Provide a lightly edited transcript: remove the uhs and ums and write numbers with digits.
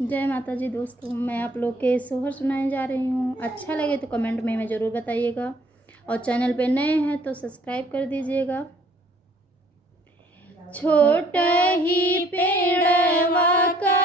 जय माता जी दोस्तों, मैं आप लोग के सोहर सुनाने जा रही हूँ। अच्छा लगे तो कमेंट में हमें ज़रूर बताइएगा और चैनल पे नए हैं तो सब्सक्राइब कर दीजिएगा। छोटा ही पेड़वा का